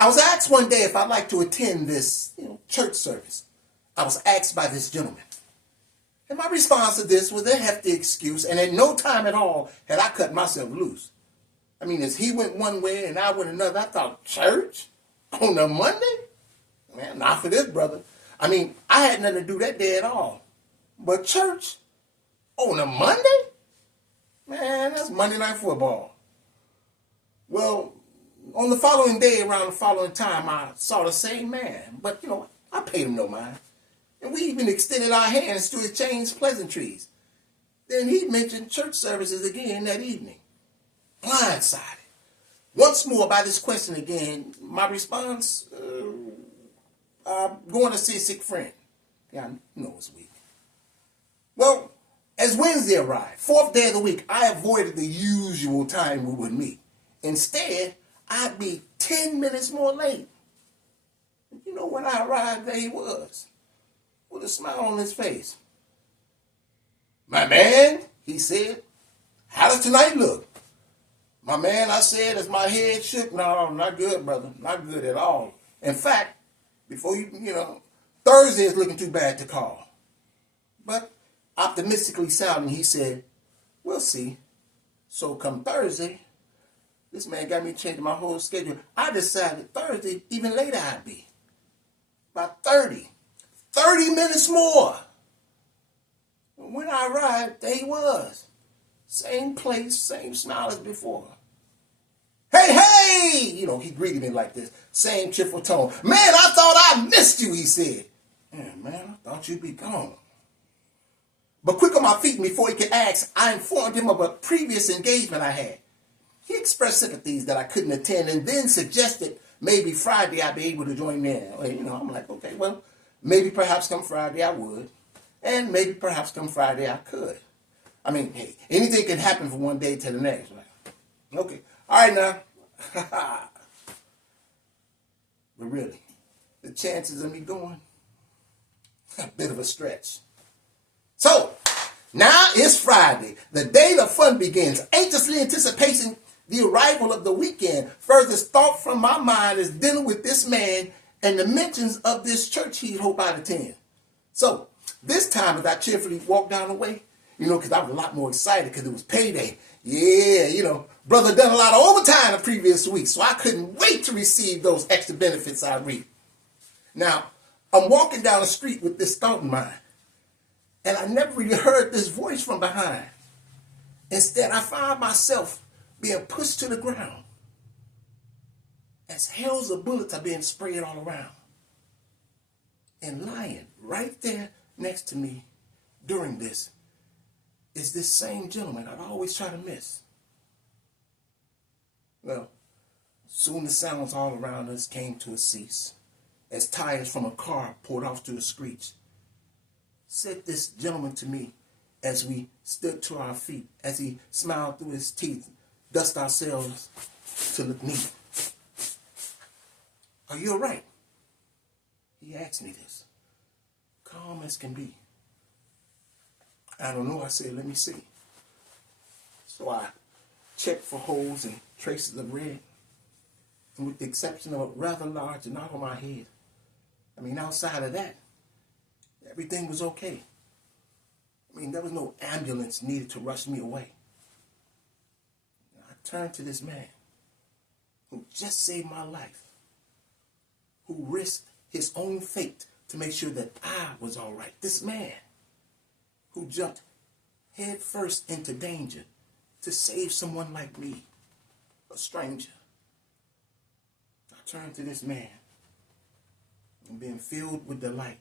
I was asked one day if I'd like to attend this church service. I was asked by this gentleman. And my response to this was a hefty excuse, and at no time at all had I cut myself loose. I mean, as he went one way and I went another, I thought, church? On a Monday? Man, not for this brother. I mean, I had nothing to do that day at all. But church? On a Monday? Man, that's Monday Night Football. Well, on the following day, around the following time, I saw the same man. But, I paid him no mind. And we even extended our hands to exchange pleasantries. Then he mentioned church services again that evening. Blindsided. Once more by this question again, my response, I'm going to see a sick friend. Yeah, I know it's weak. Well, as Wednesday arrived, fourth day of the week, I avoided the usual time we would meet. Instead, I'd be 10 minutes more late. When I arrived, there he was, with a smile on his face. "My man," he said, "how does tonight look?" "My man," I said as my head shook, "No, not good, brother. Not good at all. In fact, before Thursday is looking too bad to call." But optimistically sounding, he said, "We'll see." So come Thursday, this man got me changing my whole schedule. I decided Thursday, even later I'd be. About 30 minutes more. When I arrived, there he was. Same place, same smile as before. "Hey, hey!" He greeted me like this. Same cheerful tone. "Man, I thought I missed you," he said. "Yeah, man, I thought you'd be gone." But quick on my feet before he could ask, I informed him of a previous engagement I had. He expressed sympathies that I couldn't attend and then suggested maybe Friday I'd be able to join in. I'm like, okay, well, maybe perhaps come Friday I would. And maybe perhaps come Friday I could. I mean, hey, anything can happen from one day to the next, right? Okay, all right now. But really, the chances of me going, a bit of a stretch. So, now it's Friday, the day the fun begins. Anxiously anticipating the arrival of the weekend. Furthest thought from my mind is dealing with this man and the mentions of this church he'd hope I'd attend. So, this time as I cheerfully walked down the way, because I was a lot more excited because it was payday. Yeah, brother done a lot of overtime the previous week, so I couldn't wait to receive those extra benefits I reaped. Now, I'm walking down the street with this thought in mind, and I never really heard this voice from behind. Instead, I found myself being pushed to the ground as hails of bullets are being sprayed all around. And lying right there next to me during this is this same gentleman I'd always try to miss. Well, soon the sounds all around us came to a cease as tires from a car poured off to a screech. Said this gentleman to me as we stood to our feet, as he smiled through his teeth, dust ourselves to look neat. "Are you all right?" He asked me this, calm as can be. "I don't know," I said, "let me see." So I checked for holes and traces of red, and with the exception of a rather large knot on my head, outside of that, everything was okay. There was no ambulance needed to rush me away. I turned to this man who just saved my life, who risked his own fate to make sure that I was all right. This man who jumped head first into danger to save someone like me, a stranger. I turned to this man and being filled with delight,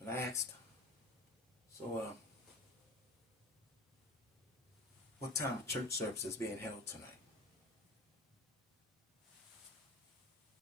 and I asked him, "So, what time of church service is being held tonight?"